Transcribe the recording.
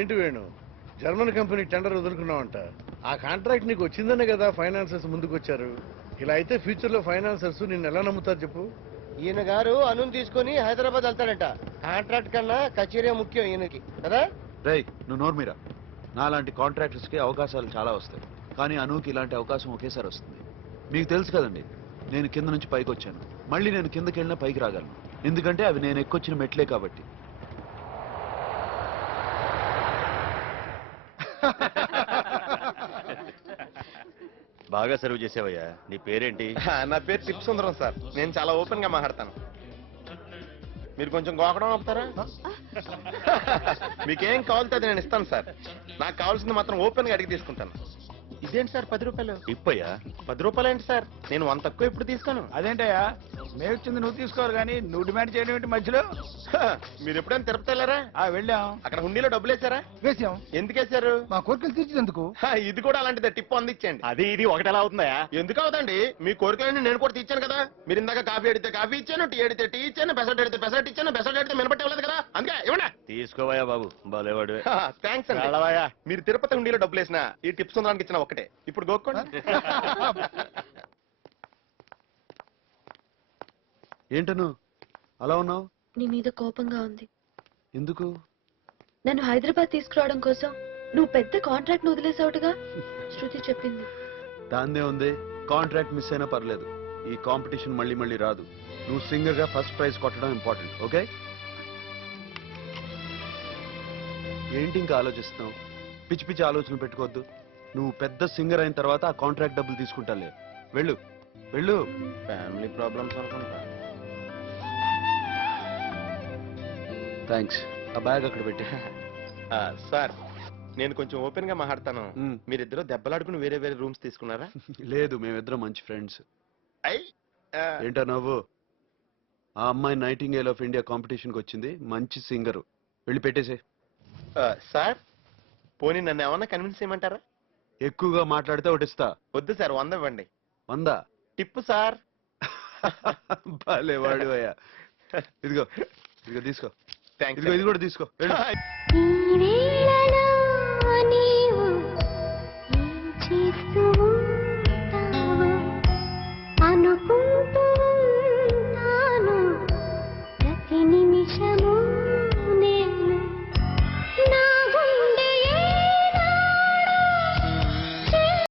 ఏంటి Venu, German company tender వదులుకున్నావంట. ఆ contract నీకు వచ్చిందనే కదా ఫైనాన్సర్స్ ముందుకు వచ్చారు. ఇలా అయితే ఫ్యూచర్ లో ఫైనాన్సర్స్ నిన్ను ఎలా నమ్ముతారు చెప్పు? ఈయన గారు అనుని తీసుకుని హైదరాబాద్ వెళ్తాడంట. కాంట్రాక్ట్ కన్నా కచేరీ ముఖ్యం ఈయనకి కదా. రేయ్, నువ్వు నోర్మీరా. నాలాంటి కాంట్రాక్టర్స్ కి అవకాశాలు చాలా వస్తాయి, కానీ అనూకి ఇలాంటి అవకాశం ఒకేసారి వస్తుంది. మీకు తెలుసు కదండి, నేను కింద నుంచి పైకి వచ్చాను. మళ్ళీ నేను కిందకి వెళ్ళినా పైకి రాగలను, ఎందుకంటే అవి నేను ఎక్కొచ్చిన మెట్లే కాబట్టి. బాగా సర్వ్ చేసావయ్యా. నీ పేరేంటి? నా పేరు టిప్ సుందరం సార్. నేను చాలా ఓపెన్ గా మాట్లాడతాను. మీరు కొంచెం గోకడం ఆపుతారా? మీకేం కావాలితే అది నేను ఇస్తాను సార్. నాకు కావాల్సింది మాత్రం ఓపెన్ గా అడిగి తీసుకుంటాను. ఇదేంటి సార్ 10 రూపాయలు? ఇప్పయ్యా. 10 రూపాయలు ఏంటి సార్? నేను 100 తక్కువ ఇప్పుడు తీసుకోను. అదేంటయ్యా, మేము ఇచ్చింది నువ్వు తీసుకోవాలి కానీ నువ్వు డిమాండ్ చేయడం ఏంటి మధ్యలో? మీరు ఎప్పుడైనా తిరుపతి వెళ్ళారా? వెళ్ళాం. అక్కడ హుండీలో డబ్బులు వేసారా? వేసాం. ఎందుకు వేసారు? మా కోరికలు తీర్చినందుకు. ఇది కూడా అలాంటిదే. టిప్ అందించండి. అది ఇది ఒకటి ఎలా అవుతుందా? ఎందుకు అవుతండి? మీ కోరికలన్నీ నేను కూడా తీర్చాను కదా. మీరు ఇందాక కాఫీ అడిగితే కాఫీ ఇచ్చాను, టీ అడిగితే టీ ఇచ్చాను, పెసట్ అడిగితే పెసట్ ఇచ్చాను, పెసట్ అడిగితే మినపట్టి ఇవ్వలేదు కదా. అందుకే ఇవ్వండి. తీసుకోవయ్యా బాబు, బాలేవాడు. థ్యాంక్స్ అండి. మీరు తిరుపతి హుండీలో డబ్బులు వేసినా ఈ టిప్స్ ఉందానికి ఇచ్చిన ఒకటే. ఇప్పుడు గోక్కోండి. ఏంటను అలా ఉన్నావు? నీ మీద కోపంగా ఉంది. ఎందుకు? నన్ను హైదరాబాద్ తీసుకురావడం కోసం నువ్వు పెద్ద కాంట్రాక్ట్ వదిలేసావుగా శృతి చెప్పింది. దాన్నే ఉంది. కాంట్రాక్ట్ మిస్ అయినా పర్లేదు, ఈ కాంపిటీషన్ మళ్ళీ మళ్ళీ రాదు. నువ్వు సింగర్ గా ఫస్ట్ ప్రైజ్ కొట్టడం ఇంపార్టెంట్. ఓకే? ఏంటి ఇంకా ఆలోచిస్తున్నావు? పిచ్చి పిచ్చి ఆలోచనలు పెట్టుకోవద్దు. నువ్వు పెద్ద సింగర్ అయిన తర్వాత ఆ కాంట్రాక్ట్ డబ్బులు తీసుకుంటాలే. వెళ్ళు వెళ్ళు. ఫ్యామిలీ ప్రాబ్లమ్స్ అనుకుంటా. థ్యాంక్స్. ఆ బ్యాగ్ అక్కడ పెట్టి. సార్, నేను కొంచెం ఓపెన్ గా మాట్లాడతాను. మ్. మీరిద్దరు దెబ్బలాడుకుని వేరే వేరే రూమ్స్ తీసుకున్నారా? లేదు, మేమిద్దరం మంచి ఫ్రెండ్స్. అయ్ ఏంటో నవ్వు? ఆ అమ్మాయి నైటింగేల్ ఆఫ్ ఇండియా కాంపిటీషన్కి వచ్చింది, మంచి సింగరు. వెళ్ళి పెట్టేసే. సార్, పోనీ నన్ను ఏమన్నా కన్విన్స్ చేయమంటారా? ఎక్కువగా మాట్లాడితే ఒకటి ఇస్తా. వద్దు సార్, 100 ఇవ్వండి. 100? టిప్పు సార్. భలే వాడు అయ్యా. ఇదిగో ఇదిగో తీసుకో. థ్యాంక్స్. ఇదిగో ఇది కూడా తీసుకో. వెళ్ళు.